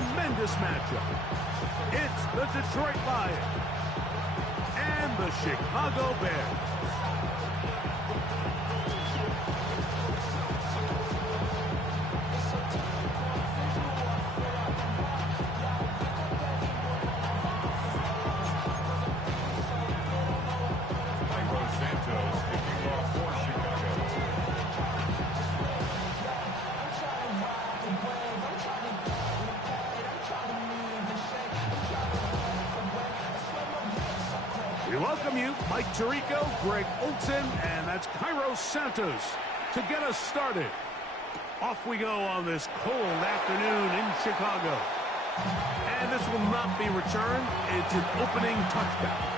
tremendous matchup. It's the Detroit Lions and the Chicago Bears. We welcome you, Mike Tirico, Greg Olson, and that's Cairo Santos to get us started. Off we go on this cold afternoon in Chicago. And this will not be returned. It's an opening touchdown.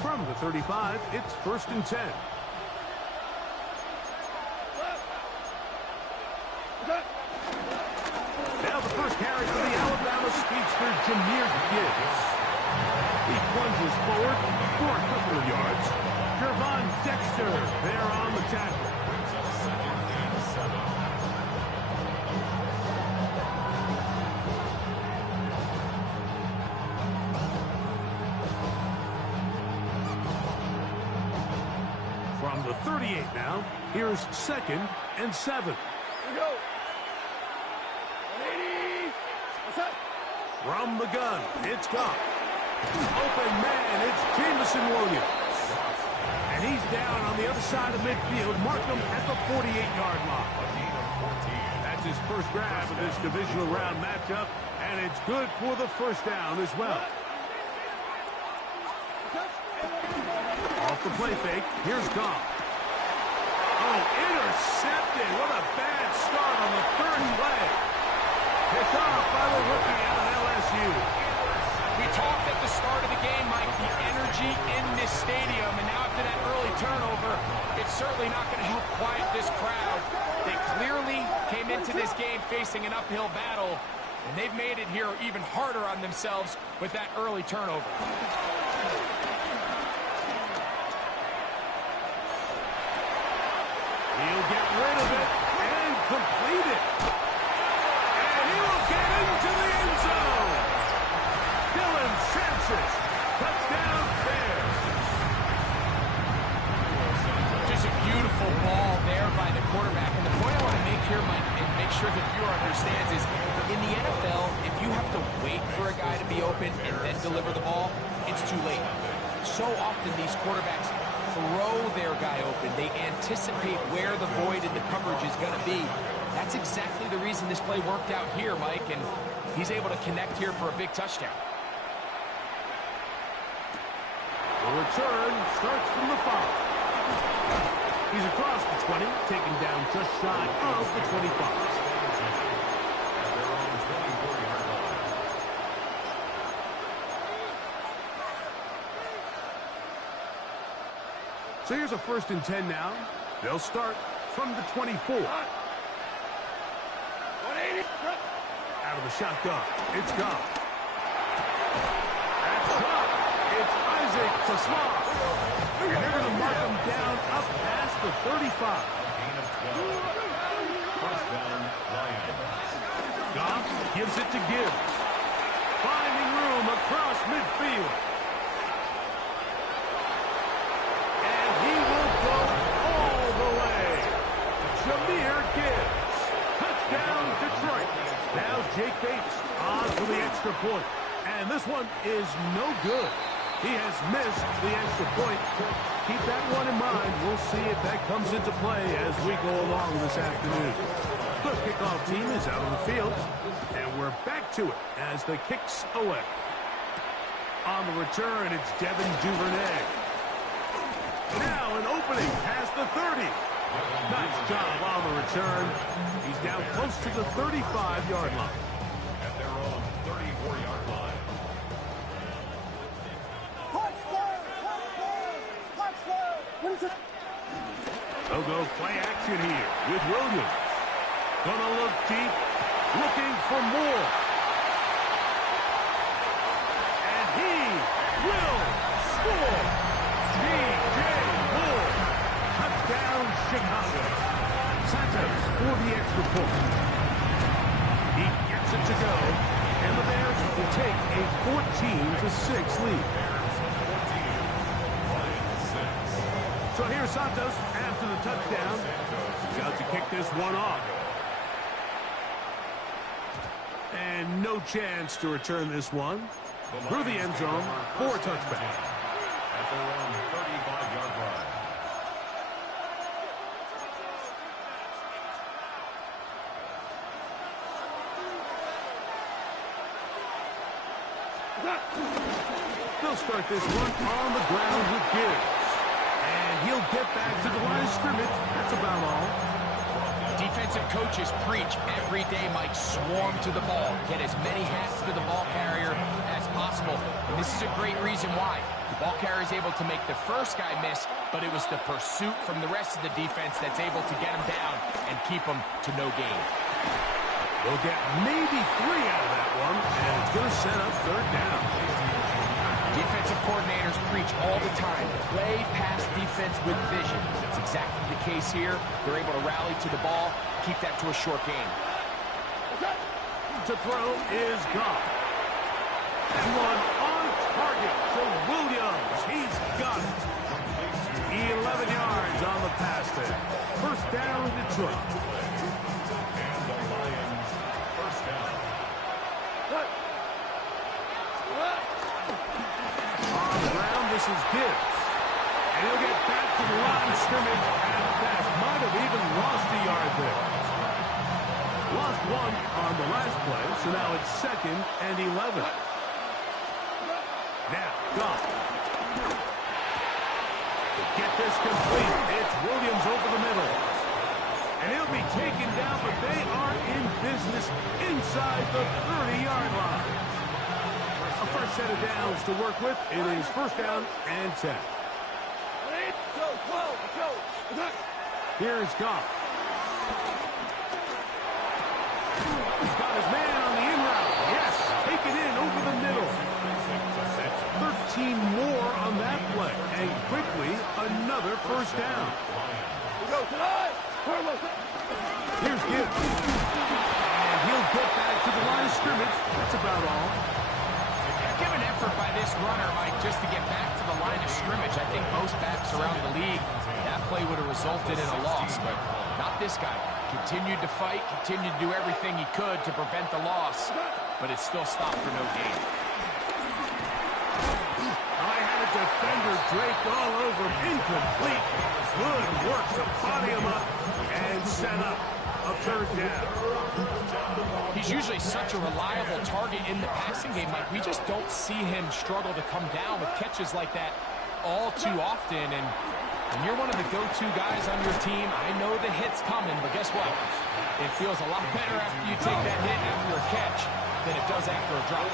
From the 35, it's 1st and 10. Now the first carry for the Alabama speedster, Jahmyr Gibbs. He plunges forward for a couple of yards. Gervon Dexter there on the tackle. From the 38 now, here's 2nd and 7. Here we go. 180. What's up? From the gun, it's Goff. Open man, it's Jameson Williams. And he's down on the other side of midfield. Mark him at the 48-yard line. That's his first grab of this divisional round matchup, and it's good for the first down as well. Off the play fake, here's Goff. Oh, intercepted. What a bad start on the third play. Picked off by the rookie out of LSU. We talked at the start of the game, Mike, the energy in this stadium, and now after that early turnover, it's certainly not going to help quiet this crowd. They clearly came into this game facing an uphill battle, and they've made it here even harder on themselves with that early turnover. He'll get rid of it and complete it. And he will get into the end zone. Dylan Sampson, touchdown Bears. Just a beautiful ball there by the quarterback. And the point I want to make here, Mike, and make sure the viewer understands is, in the NFL, if you have to wait for a guy to be open and then deliver the ball, it's too late. So often these quarterbacks throw their guy open. They anticipate where the void in the coverage is going to be. That's exactly the reason this play worked out here, Mike, and he's able to connect here for a big touchdown. The return starts from the 5. He's across the 20, taken down just shy of the 25. So here's a 1st and 10 now. They'll start from the 24. 180. Out of the shotgun, it's Goff. That's Goff. It's Isaac Tasman. And they're going to mark him down up past the 35. Goff gives it to Gibbs. Finding room across midfield. And he will go all the way. Jahmyr Gibbs. Touchdown, Detroit. Now Jake Bates on for the extra point. And this one is no good. He has missed the extra point. Keep that one in mind. We'll see if that comes into play as we go along this afternoon. The kickoff team is out on the field, and we're back to it as the kicks away. On the return, it's Devin Duvernay. Now an opening past the 30. Nice job on the return. He's down close to the 35-yard line. At their own 34-yard line. They'll go play action here with Williams. Gonna look deep, looking for more. And he will score. J.J. Moore. Touchdown, Chicago. Santos for the extra point. He gets it to go. And the Bears will take a 14-6 lead. So here's Santos after the touchdown. He's out to kick this one off. And no chance to return this one. Through the end zone for a touchback. At their own 35-yard line. They'll start this one on the ground with Gibbs. And he'll get back to the line of scrimmage. That's about all. Defensive coaches preach every day, Mike, swarm to the ball. Get as many hats to the ball carrier as possible. And this is a great reason why. The ball carrier is able to make the first guy miss, but it was the pursuit from the rest of the defense that's able to get him down and keep him to no gain. They'll get maybe 3 out of that one, and it's going to set up third down. Defensive coordinators preach all the time, play pass defense with vision. That's exactly the case here. They're able to rally to the ball, keep that to a short game. To throw is Goff. And one on target to Williams. He's got it. 11 yards on the pass there. First down, Detroit. This is Gibbs. And he'll get back to the line of scrimmage at best. Might have even lost a yard there. Lost one on the last play, so now it's 2nd and 11. Now, Goff. To get this complete, it's Williams over the middle. And he'll be taken down, but they are in business inside the 30-yard line. A first set of downs to work with. It is first down and 10. Here's Goff. He's got his man on the in route. Yes, take it in over the middle. 13 more on that play. And quickly, another first down. Here's Gibbs. And he'll get back to the line of scrimmage. That's about all. Give an effort by this runner, Mike, just to get back to the line of scrimmage. I think most backs around the league, that play would have resulted in a loss, but not this guy. Continued to fight, continued to do everything he could to prevent the loss, but it still stopped for no gain. I had a defender draped all over him. Incomplete. Good work to body him up and set up a third down. He's usually such a reliable target in the passing game, Mike. We just don't see him struggle to come down with catches like that all too often. And when you're one of the go-to guys on your team, I know the hit's coming, but guess what? It feels a lot better after you take that hit after a catch than it does after a drop.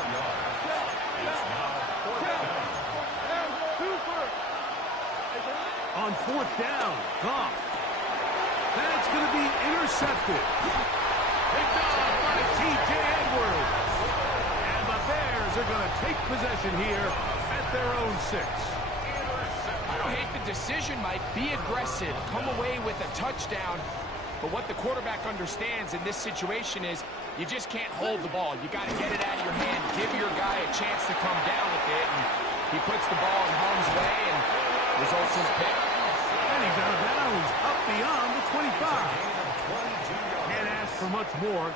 On fourth down, Goff. That's going to be intercepted. Picked off by T.J. Edwards. And the Bears are going to take possession here at their own 6. I don't hate the decision, Mike. Be aggressive. Come away with a touchdown. But what the quarterback understands in this situation is you just can't hold the ball. You got to get it out of your hand. Give your guy a chance to come down with it. And he puts the ball in harm's way and results in a pick. And he's out of bounds, up beyond the 25. Can't ask for much more.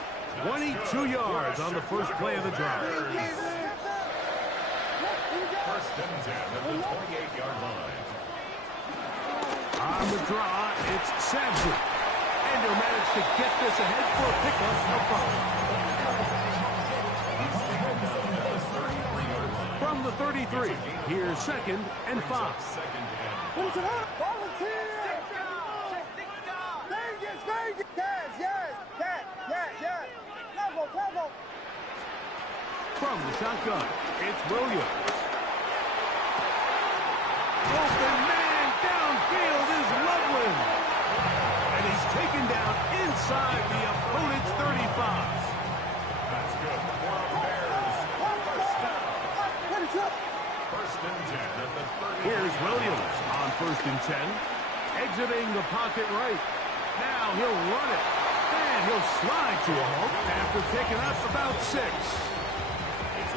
22 yards on the first play of the drive. First and 10 at the 28-yard line. On the draw, it's Sampson. And he'll manage to get this ahead for a pickup of 5. From the 33, here's 2nd and 5. From the shotgun, it's Williams. Open man downfield is Loveland. And he's taken down inside the opposing Here's Williams on 1st and 10. Exiting the pocket right. Now he'll run it. And he'll slide to a halt after picking up about 6.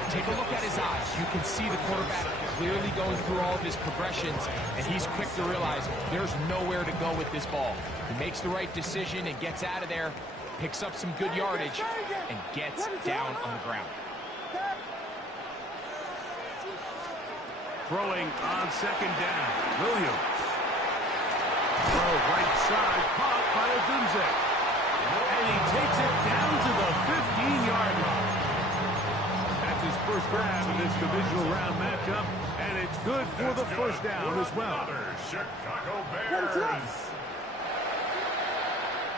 Take a look at his eyes. You can see the quarterback clearly going through all of his progressions, and he's quick to realize there's nowhere to go with this ball. He makes the right decision and gets out of there, picks up some good yardage, and gets down on the ground. Throwing on 2nd down. Williams. Throw right side, caught by Odunze. And he takes it down to the 15-yard line. That's his first grab in this divisional round matchup, and it's good for the first down as well. Chicago Bears.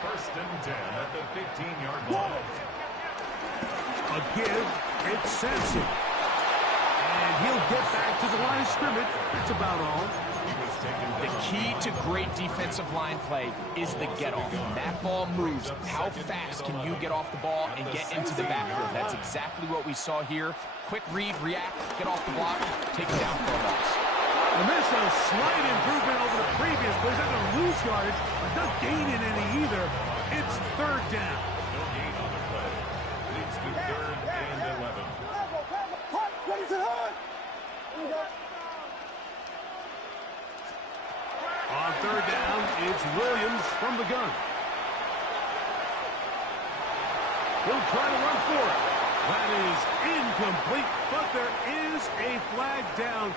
1st and 10 at the 15-yard line. A give, it's Sampson. And he'll get back to the line of scrimmage. That's about all. The key to great defensive line play is the get-off. When that ball moves, how fast can you get off the ball and get into the backfield? That's exactly what we saw here. Quick read, react, get off the block, take it down for a loss. And this is a slight improvement over the previous, but he's not going to lose yardage, but not gaining any either. It's 3rd down. No gain on the play. Leads to 3rd and 11. On 3rd down, it's Williams from the gun. He'll try to run for it. That is incomplete, but there is a flag down.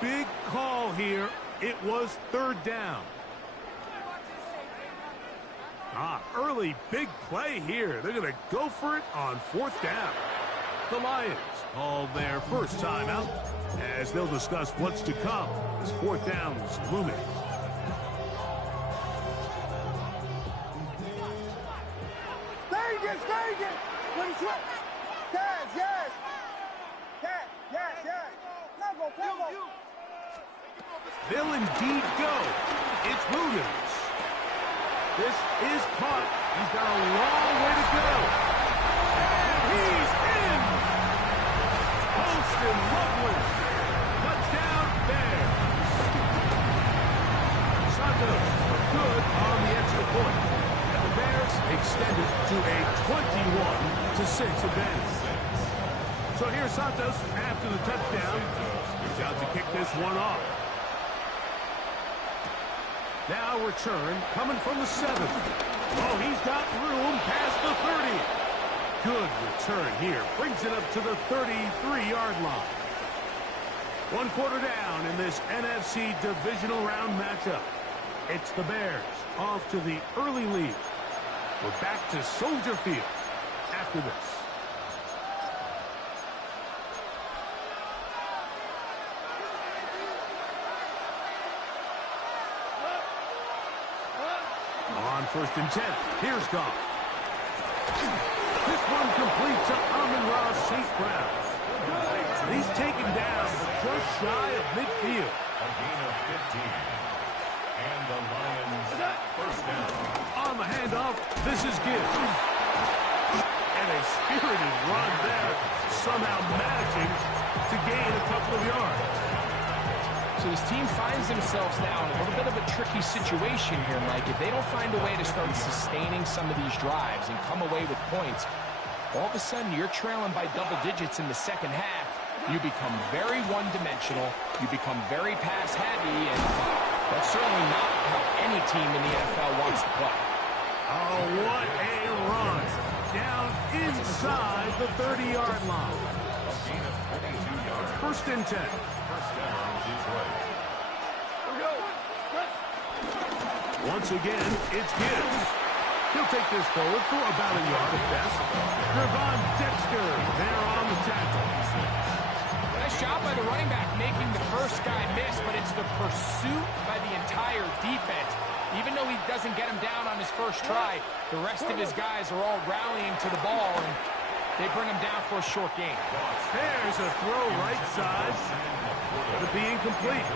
Big call here. It was 3rd down. Early big play here. They're going to go for it on 4th down. The Lions called their first timeout as they'll discuss what's to come as 4th down is looming. Vegas! What is what? Yes, yes! Yes! Tempo! They'll indeed go. It's Williams. This is caught. He's got a long way to go. And he's in. Poston Lovely. Touchdown Bears. Santos good on the extra point. And the Bears extend it to a 21-6 advantage. So here's Santos after the touchdown. He's out to kick this one off. Now return coming from the 7. Oh, he's got room past the 30. Good return here. Brings it up to the 33-yard line. 1 quarter down in this NFC divisional round matchup. It's the Bears off to the early lead. We're back to Soldier Field after this. On 1st and 10, here's Goff. This one complete to Amon-Ra St. Brown. He's taken down just shy of midfield. A gain of 15. And the Lions 1st down. On the handoff, this is Gibbs. And a spirited run there, somehow managing to gain a couple of yards. So this team finds themselves now in a little bit of a tricky situation here, Mike. If they don't find a way to start sustaining some of these drives and come away with points, all of a sudden you're trailing by double digits in the second half. You become very one-dimensional. You become very pass-heavy, and that's certainly not how any team in the NFL wants to play. Oh, what a run. Down inside the 30-yard line. A gain of 22 yards. 1st and 10. 1st down is right. Once again, it's Gibbs. He'll take this forward for about a yard at best. Gervon Dexter there on the tackle. Nice job by the running back making the first guy miss, but it's the pursuit by the entire defense. Even though he doesn't get him down on his first try, the rest of his guys are all rallying to the ball, and they bring him down for a short gain. There's a throw right side, but be incomplete.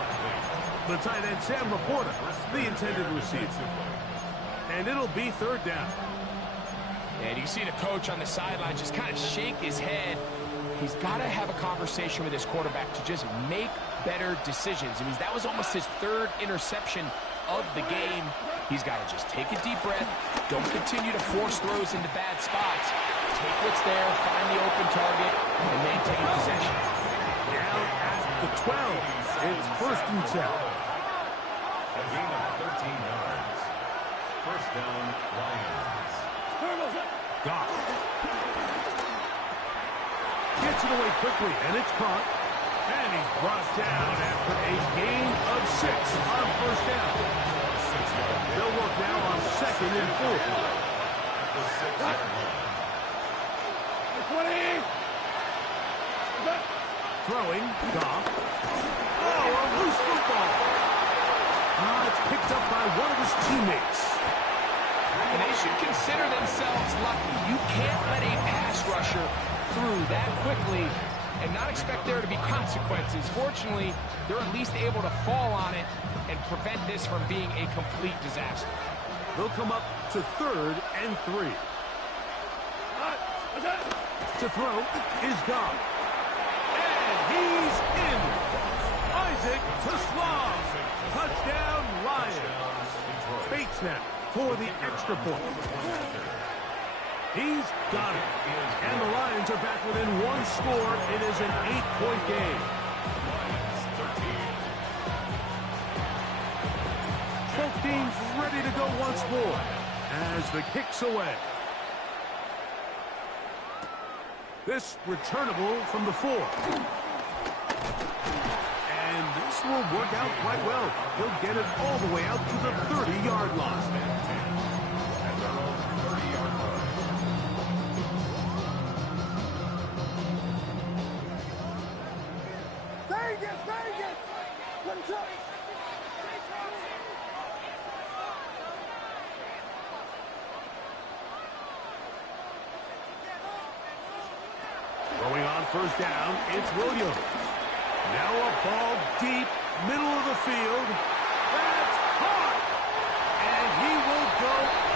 The tight end, Sam Laporta, the intended receiver. And it'll be 3rd down. And you see the coach on the sideline just kind of shake his head. He's got to have a conversation with his quarterback to just make better decisions. I mean, that was almost his third interception of the game. He's got to just take a deep breath. Don't continue to force throws into bad spots. Take what's there, find the open target, and maintain possession. Down at the 12. It's first and 10. A gain of 13 yards. First down, Lions. Goff gets it away quickly, and it's caught. And he's brought down after a gain of 6 on first down. They'll work now on second and 4. At the 6-yard line. Throwing, Goff. Oh, a loose football. It's picked up by one of his teammates. And they should consider themselves lucky. You can't let a pass rusher through that quickly and not expect there to be consequences. Fortunately, they're at least able to fall on it and prevent this from being a complete disaster. They'll come up to third and 3. To throw is Goff. And he's in. Isaac Toslam. Touchdown, Lions. Bates now for the extra point. He's got it. And the Lions are back within 1 score. It is an 8-point game. Both teams ready to go once more as the kick's away. This returnable from the 4. And this will work out quite well. He'll get it all the way out to the 30-yard line. Vegas! Let him try. Throwing on first down, it's Williams. Now a ball deep, middle of the field. That's caught! And he will go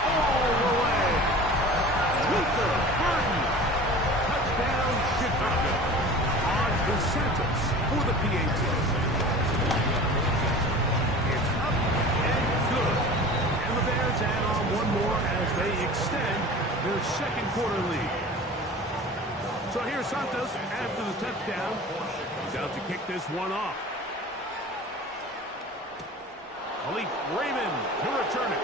all the way. Luther Burden. Touchdown, Chicago. On DeSantis for the PAT. It's up and good. And the Bears add on one more as they extend their second quarter lead. So here's Santos after the touchdown. He's out to kick this one off. Khalif Raymond to return it.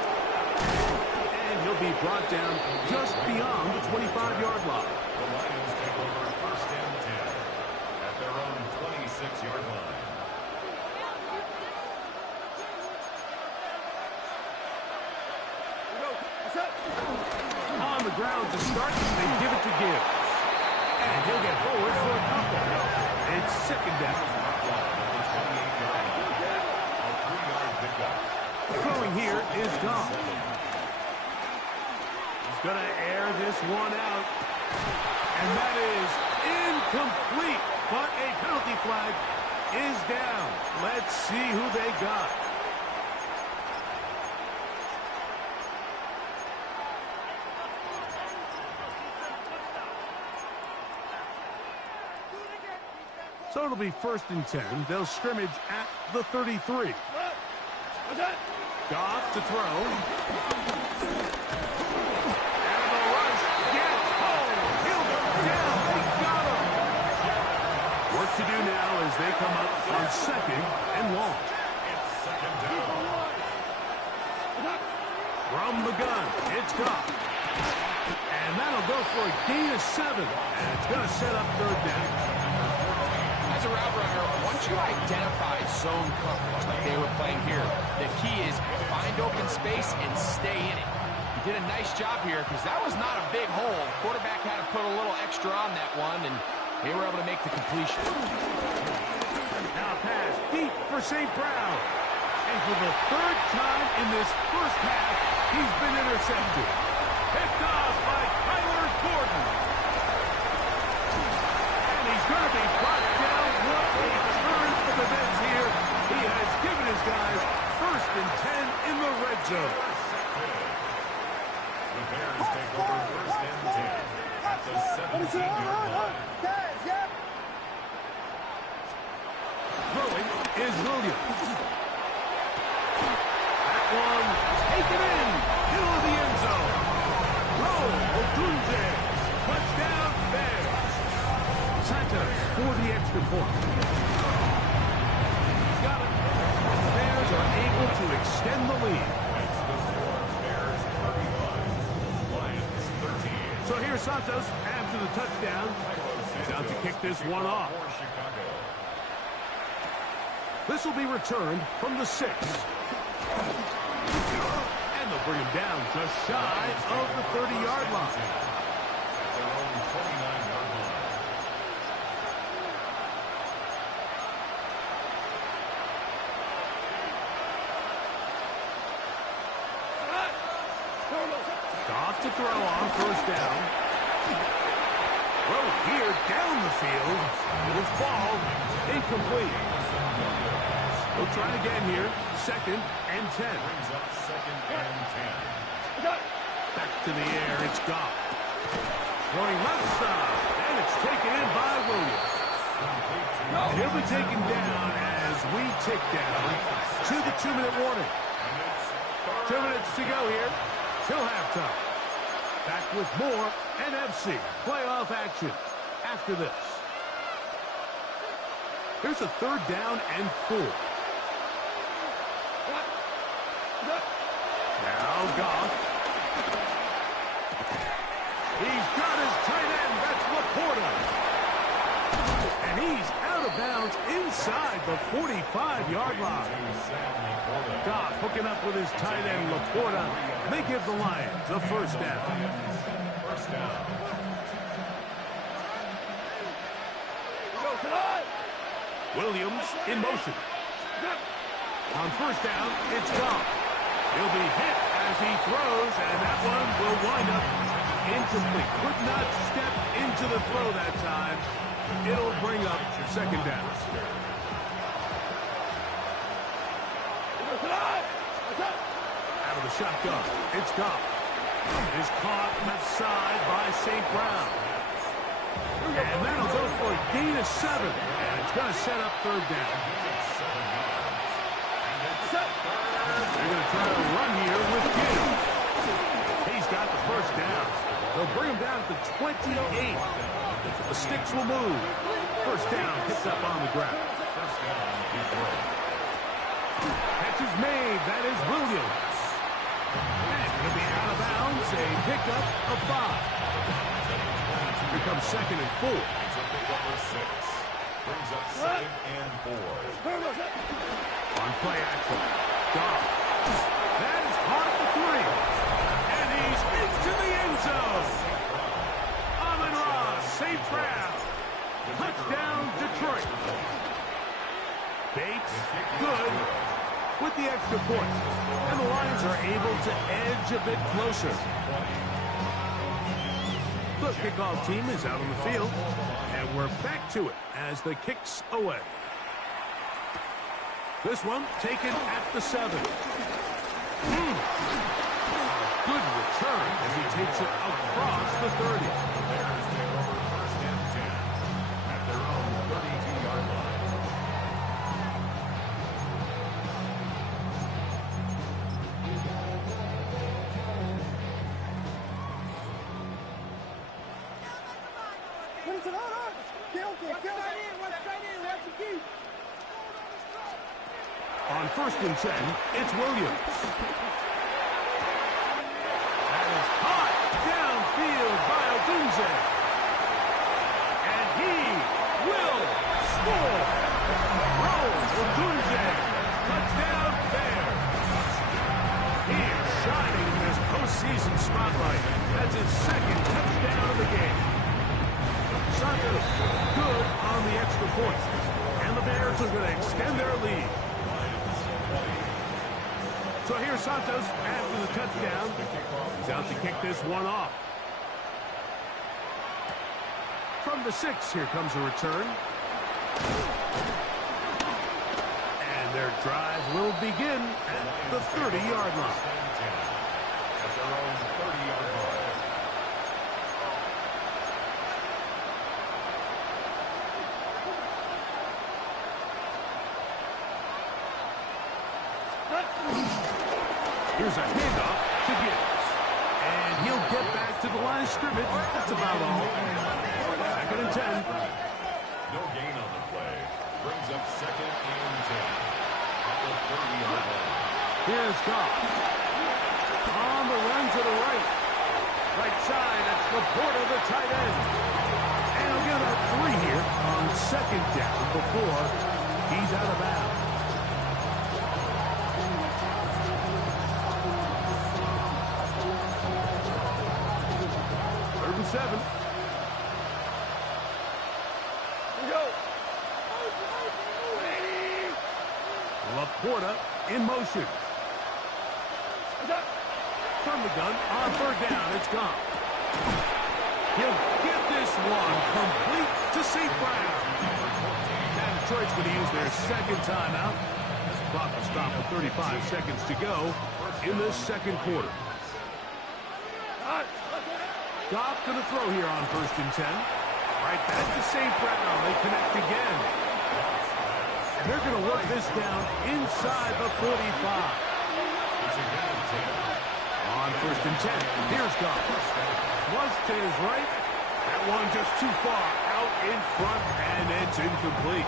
And he'll be brought down just beyond the 25-yard line. The Lions take over first and 10 at their own 26-yard line. On the ground to start, they give it to Gibbs. And he'll get forward for a couple. It's second down. Throwing here is Goff. He's going to air this one out. And that is incomplete. But a penalty flag is down. Let's see who they got. So it'll be first and 10. They'll scrimmage at the 33. Goff to throw. And the rush gets home. He'll go down. They got him. Work to do now as they come up on second and long. From the gun, it's Goff. And that'll go for a gain of 7. And it's going to set up third down. As a route runner, once you identify zone coverage like they were playing here, the key is find open space and stay in it. He did a nice job here because that was not a big hole. The quarterback had to put a little extra on that one, and they were able to make the completion. Now pass deep for St. Brown. And for the third time in this first half, he's been intercepted. Picked off by Kyler Gordon. And he's going to be brought down. What a turn of events here. He has given his guys first and 10 in the red zone. The Bears take over first and 10 at the 17-yard line. Guys, yeah. is Williams. That one taken in. Middle of the end zone. Roll, Otunze. Touchdown, Bears. Santos for the extra point. Got it. The Bears are able to extend the lead. That's the score. Bears 35, Lions 13. So here's Santos after the touchdown. He's out to kick this one off. For Chicago. This will be returned from the 6. And they'll bring him down just shy of the 30-yard line. At their own 29-yard line. Off to throw on first down. Throw here down the field. It'll fall. Incomplete. We'll try again here. 2nd and 10. Brings up 2nd and 10. Back to the air. It's Goff. Throwing left side. And it's taken in by Williams. And he'll be taken down as we tick down to the 2-minute warning. 2 minutes to go here till halftime. Back with more NFC playoff action after this. Here's a 3rd down and 4. Now Goff. He's got his tight end. That's Laporta. And he's out of bounds inside the 45-yard line. Goff hooking up with his tight end, Laporta. And they give the Lions a first down. First down. Williams in motion. On first down, it's Goff. He'll be hit as he throws, and that one will wind up incomplete. Could not step into the throw that time. It'll bring up 2nd down. Out of the shotgun, it's Goff. Is caught left side by St. Brown. And that'll go for a gain of 7. And it's going to set up 3rd down. They're going to try to run here with Gibbs. He's got the first down. They'll bring him down to 28. The sticks will move. First down, picked up on the ground. Catch is made. That is Williams. And it'll be out of bounds. A pickup of 5. Here comes 2nd and 4. It's a big number 6. Brings up 2nd and 4. On play action. Goff. That is caught at the 3. And he's into the end zone. Amon-Ra, St. Brown. Touchdown, Detroit. Bates, good with the extra point. And the Lions are able to edge a bit closer. The kickoff team is out on the field. And we're back to it as the kick's away. This one taken at the 7. Good return as he takes it across the 30. Bears take over 1st and 10 at their own 32-yard line. On 1st and 10, it's Williams. That is caught downfield by Odunze. And he will score. Rolls Odunze. Touchdown Bears. He is shining in this postseason spotlight. That's his 2nd touchdown of the game. Santos good on the extra point. And the Bears are going to extend their lead. So here's Santos after the touchdown. He's out to kick this one off. From the 6, here comes a return. And their drive will begin at the 30-yard line. At their own 30-yard line. Here's a handoff to Gibbs. And he'll get back to the line of scrimmage. That's about all. 2nd and 10. No gain on the play. Brings up 2nd and 10. At the 30-yard line. Here's Goff. On the run to the right. Right side, that's Laporta, the tight end. And he'll get about 3 here on 2nd down before he's out of bounds. Third and 7. Here we go. Laporta in motion. From the gun, on 3rd down, it's gone. He'll get this one complete to St. Brown. Now Detroit's going to use their 2nd timeout. As the clock will stop with 35 seconds to go in this 2nd quarter. Goff going to throw here on 1st and 10. Right back to St. Brown. They connect again. And they're going to work this down inside the 45. On 1st and 10, here's Goff. Flush to his right. That one just too far out in front, and it's incomplete.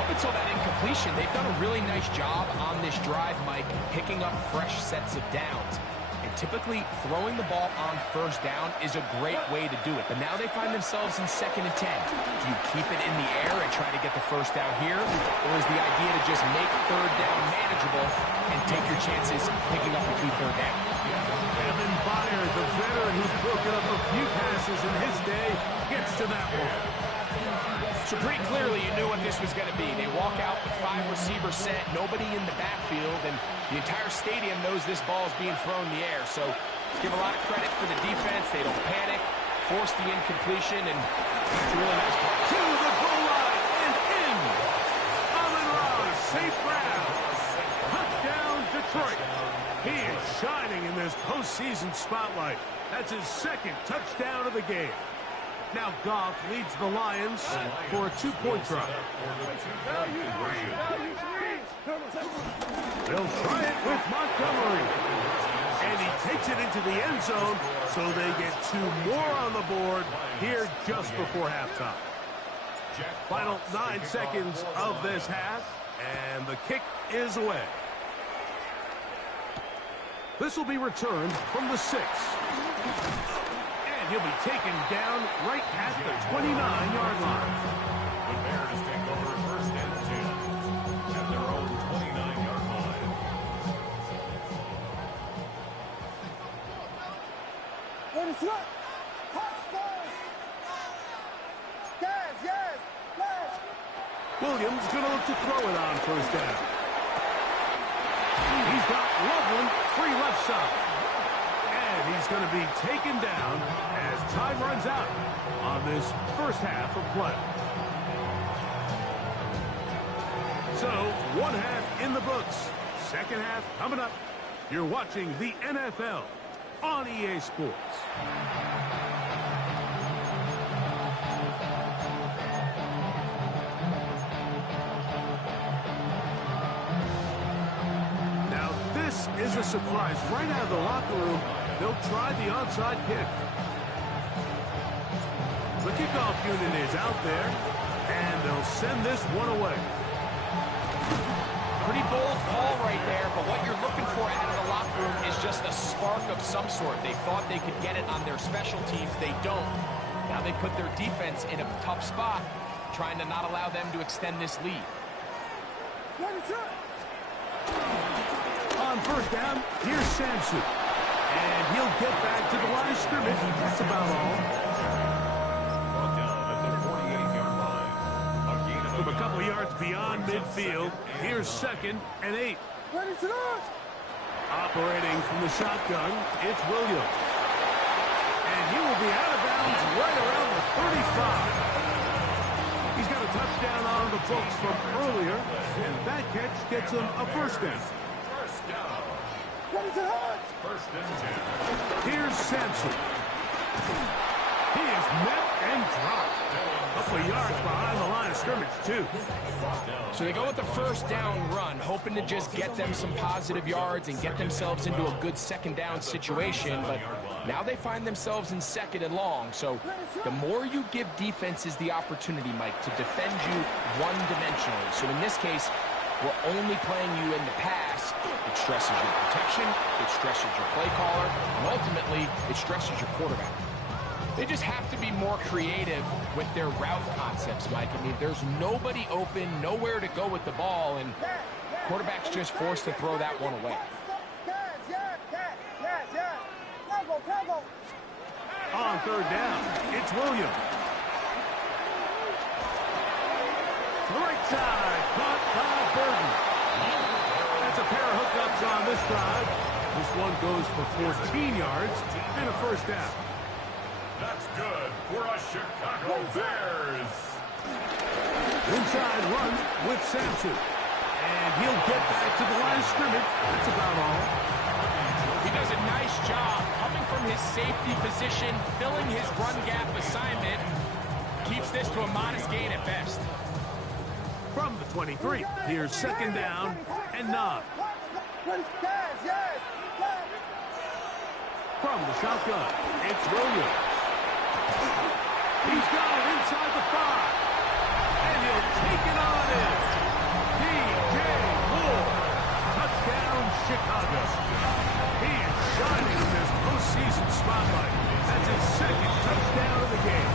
Up until that incompletion, they've done a really nice job on this drive, Mike, picking up fresh sets of downs. And typically, throwing the ball on 1st down is a great way to do it. But now they find themselves in 2nd and 10. Do you keep it in the air and try to get the 1st down here? Or is the idea to just make 3rd down manageable and take your chances picking up a key 3rd down? Kevin Byard, the veteran who's broken up a few passes in his day, gets to that one. So pretty clearly you knew what this was going to be. They walk out with 5 receivers set, nobody in the backfield, and the entire stadium knows this ball is being thrown in the air. So give a lot of credit for the defense. They don't panic, force the incompletion, and it's a really nice play. To the goal line and in. Amon-Ra St. Brown. Touchdown, Detroit. He is shining in this postseason spotlight. That's his 2nd touchdown of the game. Now Goff leads the Lions for a 2-point try. They'll try it with Montgomery. And he takes it into the end zone, so they get 2 more on the board here just before halftime. Final 9 seconds of this half, and the kick is away. This will be returned from the 6. And he'll be taken down right at the 29-yard line. The Bears take over 1st and 10 at their own 29-yard line. Ready, slip. Touchdown. Yes. Williams going to look to throw it on 1st down. He's got Loveland free left side. And he's going to be taken down as time runs out on this 1st half of play. So, 1 half in the books. 2nd half coming up. You're watching the NFL on EA Sports. Is a surprise. Right out of the locker room, they'll try the onside kick. The kickoff unit is out there, and they'll send this one away. Pretty bold call right there, but what you're looking for out of the locker room is just a spark of some sort. They thought they could get it on their special teams. They don't. Now they put their defense in a tough spot, trying to not allow them to extend this lead. On 1st down, here's Sampson. And he'll get back to the line of scrimmage. That's about all. Brought down at the 48-yard line. A gain of From a couple yards beyond midfield, here's 2nd and 8. Ready, slip. Operating from the shotgun, it's Williams. And he will be out of bounds right around the 35. He's got a touchdown on the books from earlier, and that catch gets him a 1st down. Ready, slip. 1st and 10. Here's Sampson. He is met and dropped. couple of yards behind the line of scrimmage, too. So they go with the first down run, hoping to just get them some positive yards and get themselves into a good second down situation, but now they find themselves in second and long. So the more you give defenses the opportunity, Mike, to defend you one-dimensionally. So in this case, we're only playing you in the pass. It stresses your protection, it stresses your play caller, and ultimately, it stresses your quarterback. They just have to be more creative with their route concepts, Mike. I mean, there's nobody open, nowhere to go with the ball, and quarterback's just forced to throw that one away. On third down, it's Williams. To the right side, caught by Burton. That's a pair of hookups on this drive. This one goes for 14 yards and a first down. That's good for a Chicago Bears. Inside run with Sampson. And he'll get back to the line of scrimmage. That's about all. He does a nice job coming from his safety position, filling his run gap assignment. Keeps this to a modest gain at best. From the 23, here's second down and 9. From the shotgun, it's Williams. He's got it inside the 5. And he'll take it on in. DJ Moore. Touchdown, Chicago. He is shining in this postseason spotlight. That's his second touchdown of the game.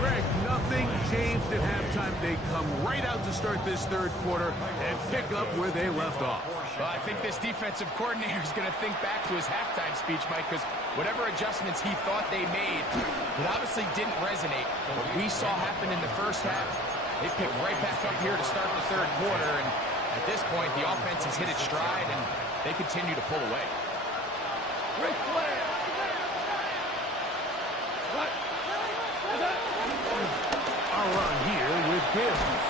Greg, nothing changed at halftime. They come right out to start this third quarter and pick up where they left off. Well, I think this defensive coordinator is going to think back to his halftime speech, Mike, because whatever adjustments he thought they made, it obviously didn't resonate. What we saw happen in the first half, they picked right back up here to start the third quarter, and at this point, the offense has hit its stride, and they continue to pull away. I'll run here with Gibbs.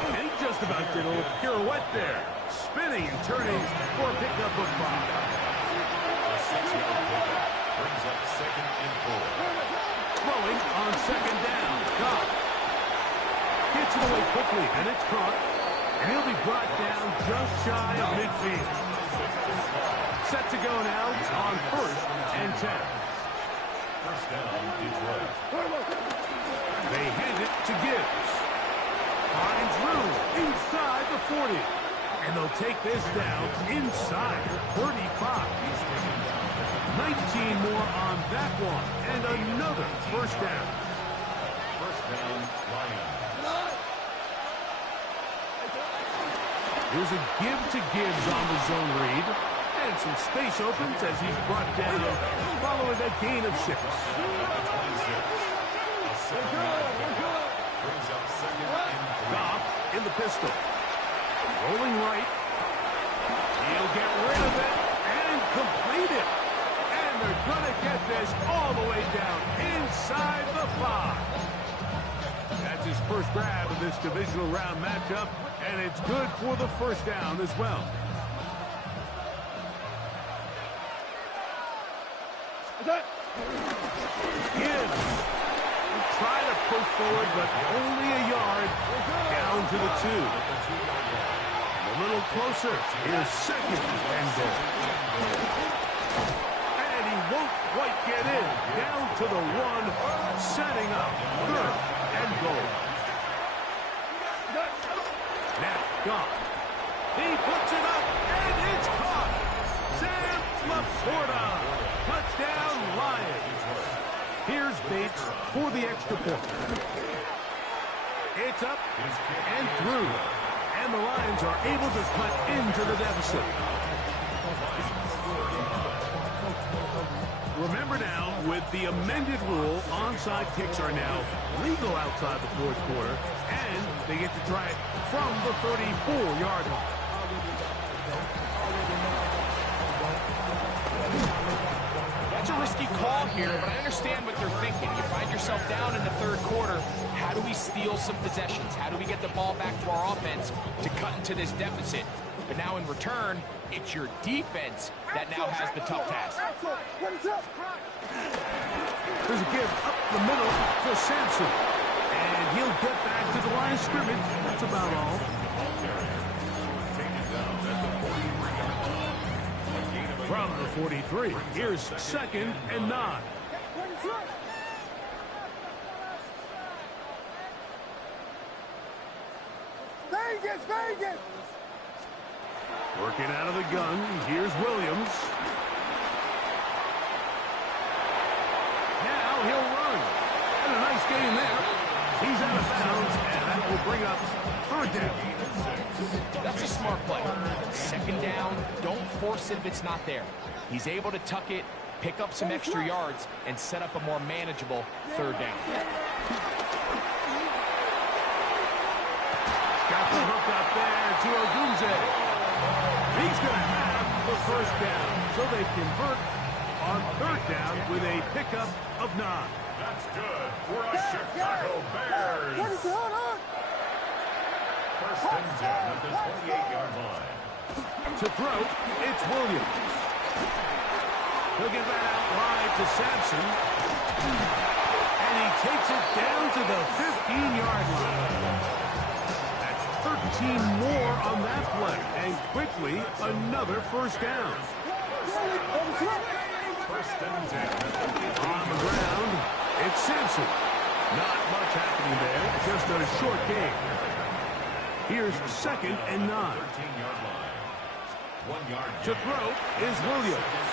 And he just about did a little pirouette there. Spinning and turning for a pickup of 5. A 6-yard pickup brings up second and 4. Throwing on second down. Goff gets it away quickly, and it's caught. And he'll be brought down just shy of midfield. Set to go now on first and 10. First down, Detroit. They hand it to Gibbs. Finds room inside the 40. And they'll take this down inside the 35. 19 more on that one. And another first down. First down, Lions. Here's a give to Gibbs on the zone read. And some space opens as he's brought down following a gain of 6. Goff in the pistol. Rolling right. He'll get rid of it and complete it. And they're going to get this all the way down inside the 5. That's his first grab of this divisional round matchup, and it's good for the first down as well. Gibbs try to push forward, but only a yard down to the 2. A little closer. Here's second and goal. And he won't quite get in. Down to the 1, setting up third and goal. Now, Goff. He puts it up, and it's caught. Sam Laporta. Touchdown, Lions. Here's Bates for the extra point. It's up and through. And the Lions are able to cut into the deficit. Remember now, with the amended rule, onside kicks are now legal outside the fourth quarter, and they get to try it from the 34-yard line. That's a risky call here, but I understand what they're thinking. You find yourself down in the third quarter. How do we steal some possessions? How do we get the ball back to our offense to cut into this deficit? But now in return, it's your defense that now has the tough task. There's a give up the middle for Sampson. And he'll get back to the line of scrimmage. That's about all. From the 43, here's 2nd and 9. Vegas, Vegas! Working out of the gun, here's Williams. Now he'll run. And a nice gain there. He's out of bounds, and that will bring up 3rd down. That's a smart play. 2nd down, don't force it if it's not there. He's able to tuck it, pick up some extra yards, and set up a more manageable 3rd down. Got the hook up there to Ogunze. He's going to have the 1st down. So they convert on 3rd down with a pickup of 9. That's good for a Chicago Bears. 1st and 10 at the 28-yard line. To throw, it's Williams. He'll get that out wide to Sampson. And he takes it down to the 15-yard line. That's 13 more on that play. And quickly, another 1st down. 1st and 10. On the ground, it's Sampson. Not much happening there, just a short gain. Here's 2nd and 9. 13-yard line. 1 yard To throw is Williams.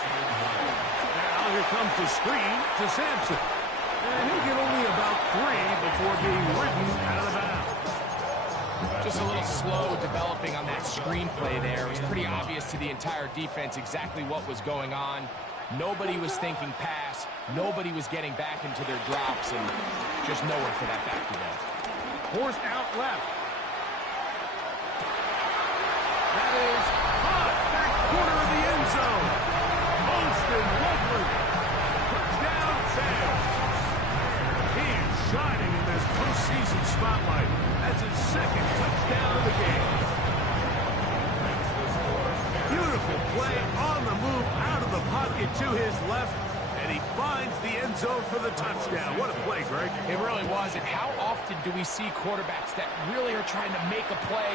Now here comes the screen to Sampson. And he'll get only about 3 before being ridden out of bounds. Just a little slow developing on that screenplay there. It was pretty obvious to the entire defense exactly what was going on. Nobody was thinking pass. Nobody was getting back into their drops, and just nowhere for that back to go. Forced out left. That is hot back corner of the end zone. Austin Loveland. Touchdown, Bears. He is shining in this postseason spotlight. That's his 2nd touchdown of the game. Beautiful play on the move out of the pocket to his left, and he finds the end zone for the touchdown. What a play, Greg. It really was, and how often do we see quarterbacks that really are trying to make a play,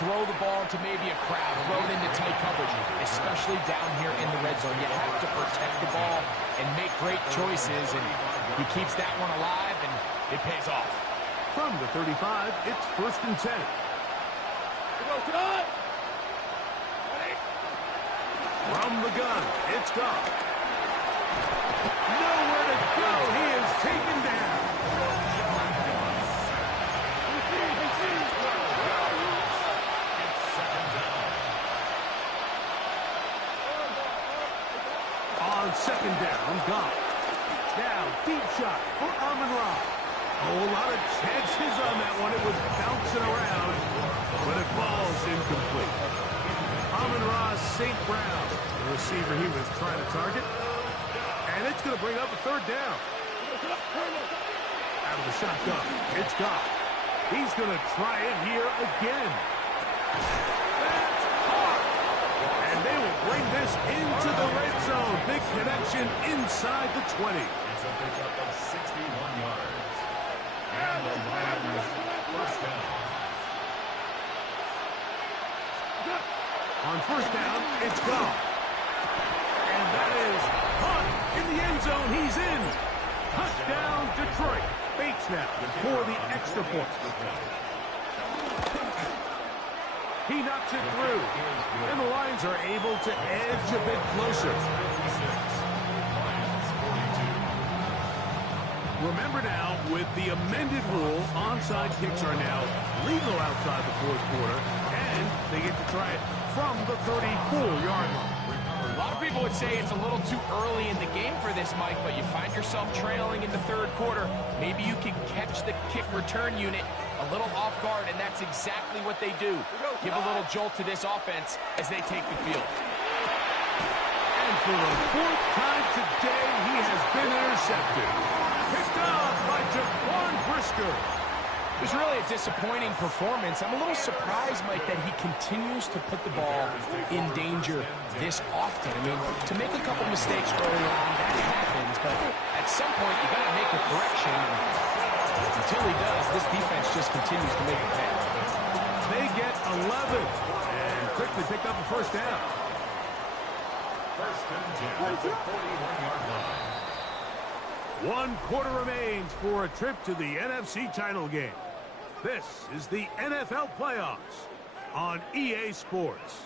throw the ball to maybe a crowd, throw it into tight coverage, especially down here in the red zone. You have to protect the ball and make great choices, and he keeps that one alive, and it pays off. From the 35, it's 1st and 10. From the gun, it's Goff. Nowhere to go. He is taken down. On 2nd down, Goff. Now, deep shot for Amon-Ra. A whole lot of chances on that one. It was bouncing around, but it falls incomplete. Amon-Ra St. Brown, the receiver he was trying to target. And it's going to bring up a 3rd down. Out of the shotgun, it's Goff. He's going to try it here again. That's hard. And they will bring this into the red zone. Big connection inside the 20. It's a pickup of 61 yards. And the Lions 1st down. On 1st down, it's Goff. And that is Hunt in the end zone. He's in. Touchdown, Detroit. Bates now for the extra point. He knocks it through. And the Lions are able to edge a bit closer. Remember now, with the amended rule, onside kicks are now legal outside the 4th quarter, and they get to try it from the 34-yard line. A lot of people would say it's a little too early in the game for this, Mike, but you find yourself trailing in the 3rd quarter. Maybe you can catch the kick return unit a little off guard, and that's exactly what they do. Give a little jolt to this offense as they take the field. And for the 4th time today, he has been intercepted. Picked off by Jaquan Brisker. It was really a disappointing performance. I'm a little surprised, Mike, that he continues to put the ball in danger this often. I mean, to make a couple mistakes early on, that happens, but at some point, you got to make a correction. And until he does, this defense just continues to make it pay. They get 11 and quickly pick up a first down. First and 10 at the 41-yard line. 1 quarter remains for a trip to the NFC title game. This is the NFL playoffs on EA Sports.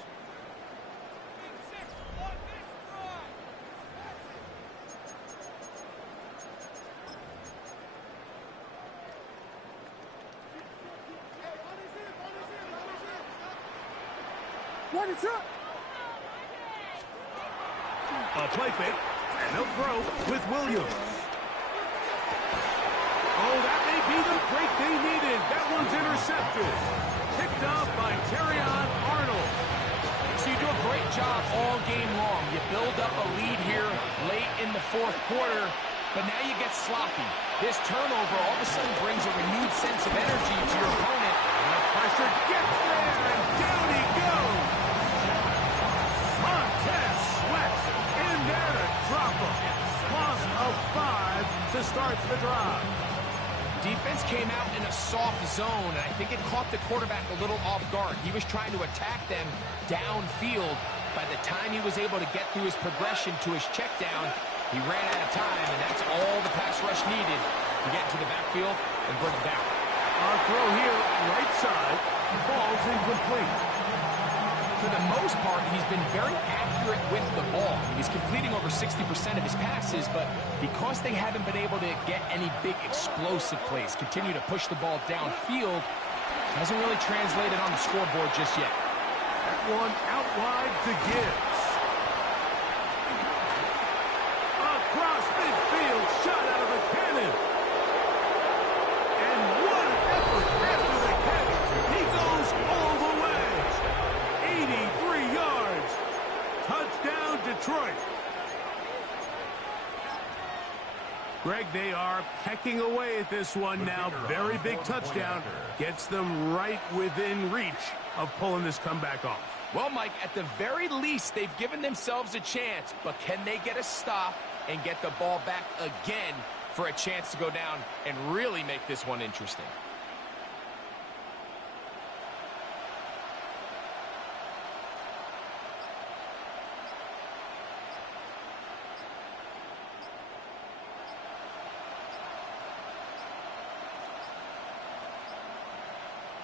A play fake, and they'll throw with Williams. Oh, that may be the break they needed. That one's intercepted. Picked up by Terrion Arnold. So you do a great job all game long. You build up a lead here late in the fourth quarter, but now you get sloppy. This turnover all of a sudden brings a renewed sense of energy to your opponent. And the pressure gets there, and down he goes. Montez Sweat in there to drop him. Loss of 5 to start the drive. Defense came out in a soft zone, and I think it caught the quarterback a little off guard. He was trying to attack them downfield. By the time he was able to get through his progression to his check down, he ran out of time, and that's all the pass rush needed to get to the backfield and bring him down. Our throw here, right side, falls incomplete. For the most part, he's been very accurate with the ball. He's completing over 60% of his passes, but because they haven't been able to get any big explosive plays, continue to push the ball downfield, hasn't really translated on the scoreboard just yet. That one out wide to Gibbs. Across midfield, shot out of a cannon. And what an effort after the catch. He goes all the way. 83 yards. Touchdown, Detroit. Greg, they are pecking away at this one now. Very big touchdown. Gets them right within reach of pulling this comeback off. Well, Mike, at the very least, they've given themselves a chance, but can they get a stop and get the ball back again for a chance to go down and really make this one interesting?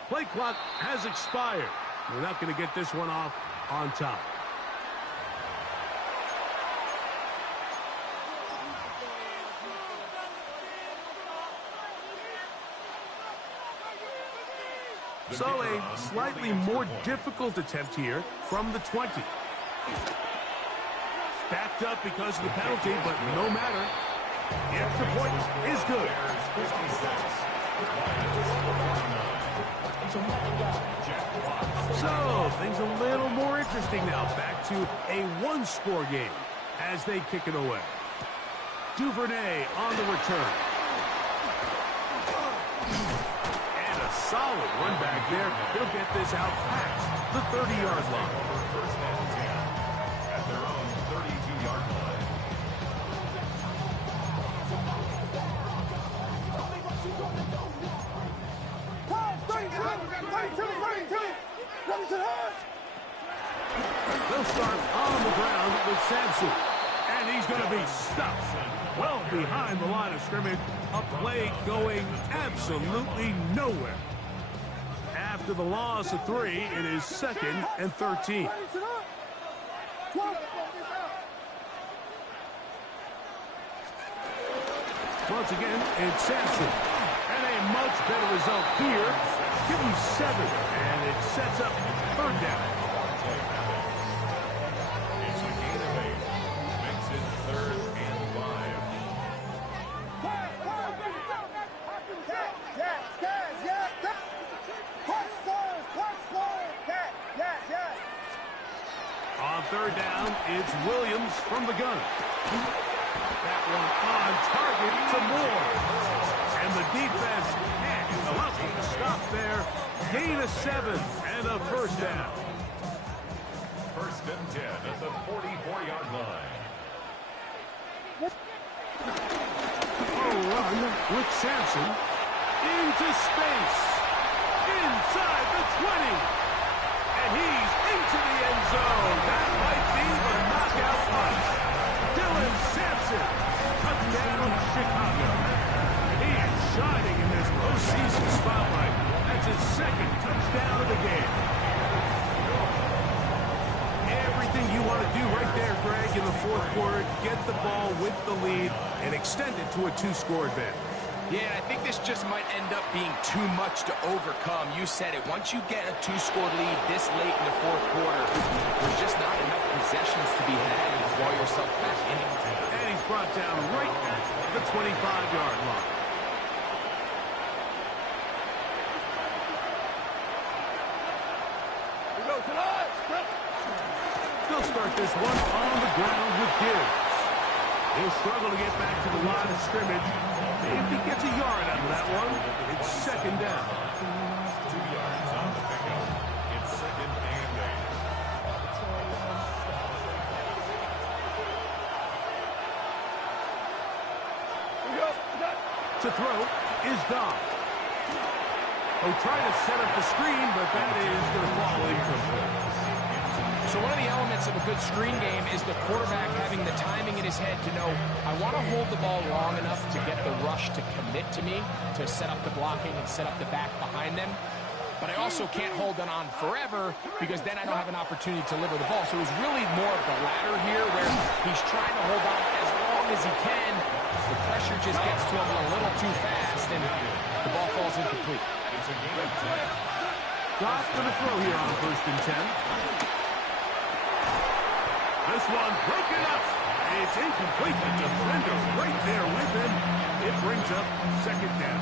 Play clock has expired. We're not going to get this one off on time. So a slightly more difficult attempt here from the 20. Backed up because of the penalty, but no matter. The extra point is good. So, things a little more interesting now. Back to a one-score game as they kick it away. Duvernay on the return. And a solid run back there. He'll get this out past the 30-yard line. First and 10 at their own 32-yard line. They'll start on the ground with Sampson. And he's going to be stuffed well behind the line of scrimmage. A play going absolutely nowhere. After the loss of 3, it is 2nd and 13. Once again, it's Sampson. And a much better result here. Give him 7, and it sets up 3rd down. It's a gain of 8. Makes it 3rd and 5. On 3rd down, it's Williams from the gun. That one on target to Moore. And the defense can't allow him to stop there. Gain of 7 and a 1st down. 1st and 10 at the 44-yard line. run with Sampson. Into space. Inside the 20. And he's into the end zone. That might be the knockout punch. Dylan Sampson. Touchdown, Chicago. He is shining in this postseason spotlight. That's his second touchdown of the game. Everything you want to do right there, Greg, in the fourth quarter. Get the ball with the lead and extend it to a 2-score advantage. Yeah, I think this just might end up being too much to overcome. You said it. Once you get a 2-score lead this late in the fourth quarter, there's just not enough possessions to be had to draw yourself back in it. And he's brought down right at the 25-yard line. They'll start this one on the ground with Gibbs. He'll struggle to get back to the line of scrimmage. If he gets a yard out of that one, it's second down. 2 yards on the pickup. It's second and 8. To throw is Goff. He'll try to set up the screen, but that is going to fall incomplete. So one of the elements of a good screen game is the quarterback having the timing in his head to know, I want to hold the ball long enough to get the rush to commit to me, to set up the blocking and set up the back behind them. But I also can't hold it on forever because then I don't have an opportunity to deliver the ball. So it was really more of the latter here where he's trying to hold on as long as he can. The pressure just gets to him a little too fast and the ball falls incomplete. Goff going to throw here on 1st and 10. This one broken up. It's incomplete. The defender right there with him. It brings up second down.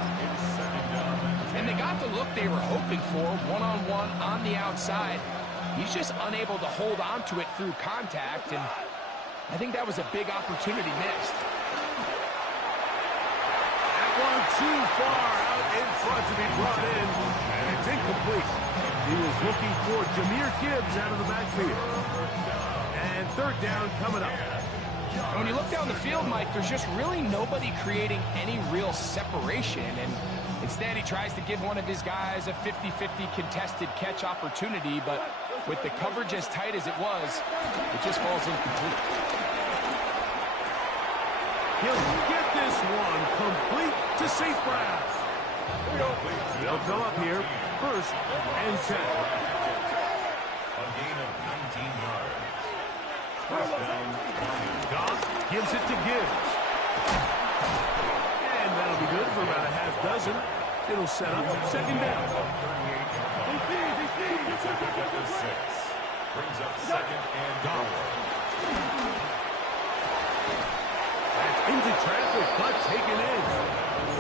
And they got the look they were hoping for, one-on-one on the outside. He's just unable to hold on to it through contact, and I think that was a big opportunity missed. That one too far out in front to be brought in, and it's incomplete. He was looking for Jahmyr Gibbs out of the backfield. And third down coming up. When you look down the field, Mike, there's just really nobody creating any real separation. And instead, he tries to give one of his guys a 50-50 contested catch opportunity. But with the coverage as tight as it was, it just falls incomplete. He'll get this one complete to St. Brown. They'll go up here, 1st and 10. A gain of 19 yards. Goff gives it to Gibbs. And that'll be good for about a half dozen. It'll set up second down. Brings up second and goal. That's into traffic, but taken in.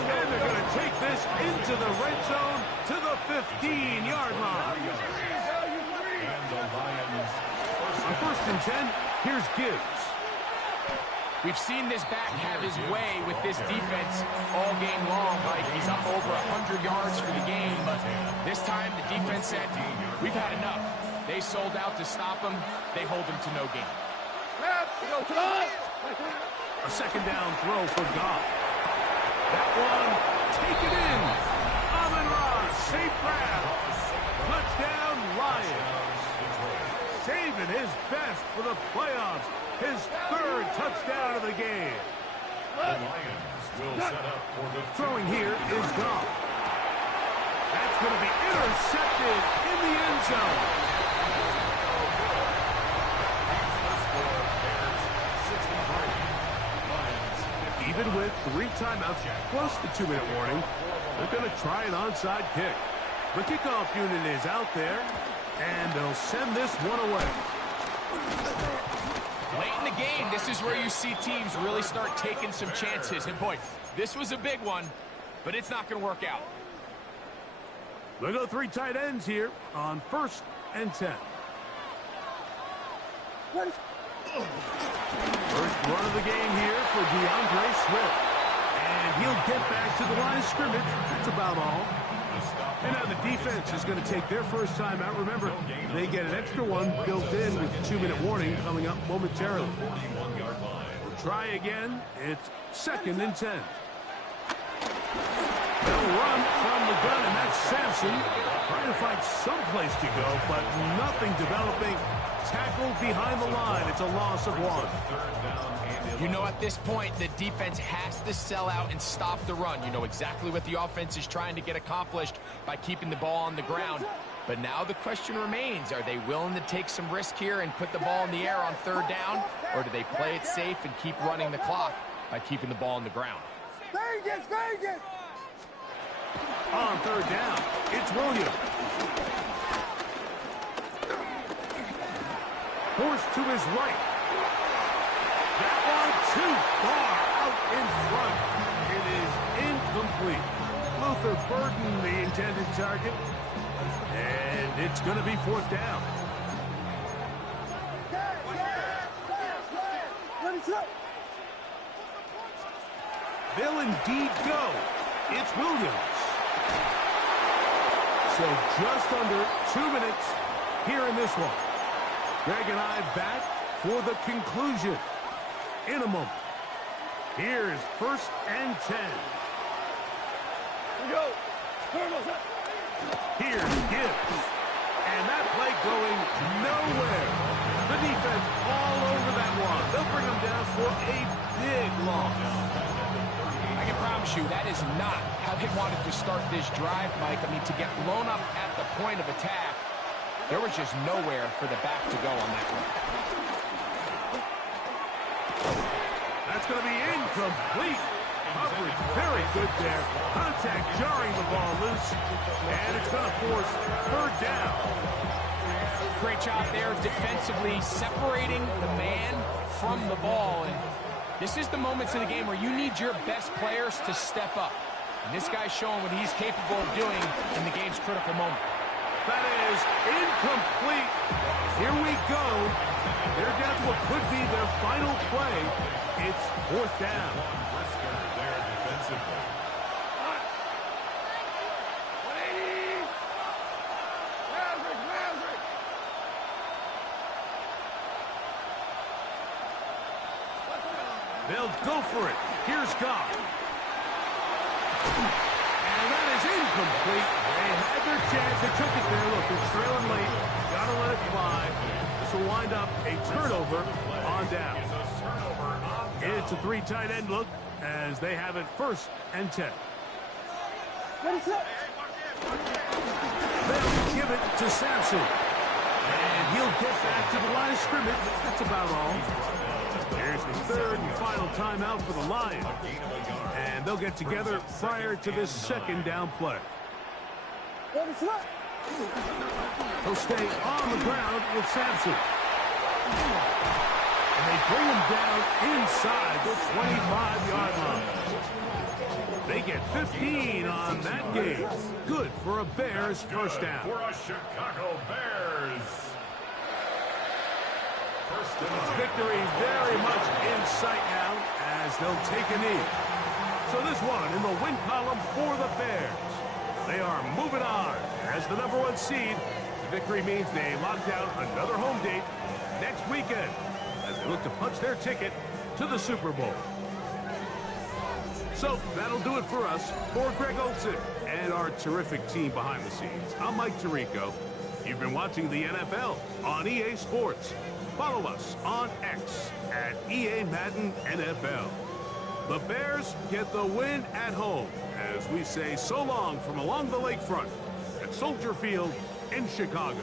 And they're going to take this into the red zone to the 15-yard line. And the Lions. On 1st and 10, here's Gibbs. We've seen this back have his way with this defense all game long, Mike. He's up over 100 yards for the game, but this time the defense said, we've had enough. They sold out to stop him. They hold him to no gain. A second down throw for Goff. That one taken in. Amon-Ra, St. Brown. Touchdown, Lions. Saving his best for the playoffs. His 3rd touchdown of the game. The Lions will set up for the Throwing here is Goff. That's going to be intercepted in the end zone. Even with 3 timeouts plus the 2-minute warning, they're going to try an onside kick. The kickoff unit is out there, and they'll send this one away. Late in the game, this is where you see teams really start taking some chances. And boy, this was a big one, but it's not going to work out. They go 3 tight ends here on 1st and 10. First run of the game here for DeAndre Swift. And he'll get back to the line of scrimmage. That's about all. And now the defense is going to take their first time out. Remember, they get an extra one built in with the 2-minute warning coming up momentarily. We'll try again. It's 2nd and 10. They'll run from the gun, and that's Sampson trying to find some place to go, but nothing developing. Tackled behind the line. It's a loss of 1. You know, at this point, the defense has to sell out and stop the run. You know exactly what the offense is trying to get accomplished by keeping the ball on the ground. But now the question remains, are they willing to take some risk here and put the ball in the air on 3rd down? Or do they play it safe and keep running the clock by keeping the ball on the ground? Vegas, Vegas! On 3rd down, it's Williams. Forced to his right. That one too far out in front. It is incomplete. Luther Burden, the intended target. And it's going to be 4th down. They'll indeed go. It's Williams. So just under 2 minutes here in this one. Greg and I back for the conclusion in a moment. Here's 1st and 10. Here we go. Here's Gibbs. And that play going nowhere. The defense all over that one. They'll bring them down for a big loss. I can promise you that is not how they wanted to start this drive, Mike. I mean, to get blown up at the point of attack, there was just nowhere for the back to go on that one. That's going to be incomplete. Coverage very good there. Contact jarring the ball loose. And it's going to force 3rd down. Great job there defensively, separating the man from the ball. And this is the moments in the game where you need your best players to step up. And this guy's showing what he's capable of doing in the game's critical moment. That is incomplete. Here we go. They're down to what could be their final play. It's 4th down. Brisker there defensively. 180. Maverick. They'll go for it. Here's Goff. And that is incomplete. They had their chance. They took it there. Look, they're trailing late. Got to let it fly. This will wind up a turnover on down. It's a 3 tight end look as they have it 1st and 10. Ready, set. They'll give it to Sampson. And he'll get back to the line of scrimmage. That's about all. Here's the 3rd and final timeout for the Lions. And they'll get together prior to this 2nd down play. Ready, set. He'll stay on the ground with Sampson. And they bring him down inside the 25-yard line. They get 15 on that game. Good for a Bears 1st down. For a Chicago Bears. Victory very much in sight now as they'll take a knee. So this one in the win column for the Bears. They are moving on as the #1 seed. The victory means they lock down another home date next weekend as they look to punch their ticket to the Super Bowl. So that'll do it for us. For Greg Olsen and our terrific team behind the scenes, I'm Mike Tirico. You've been watching the NFL on EA Sports. Follow us on X at EA Madden NFL. The Bears get the win at home as we say so long from along the lakefront at Soldier Field in Chicago.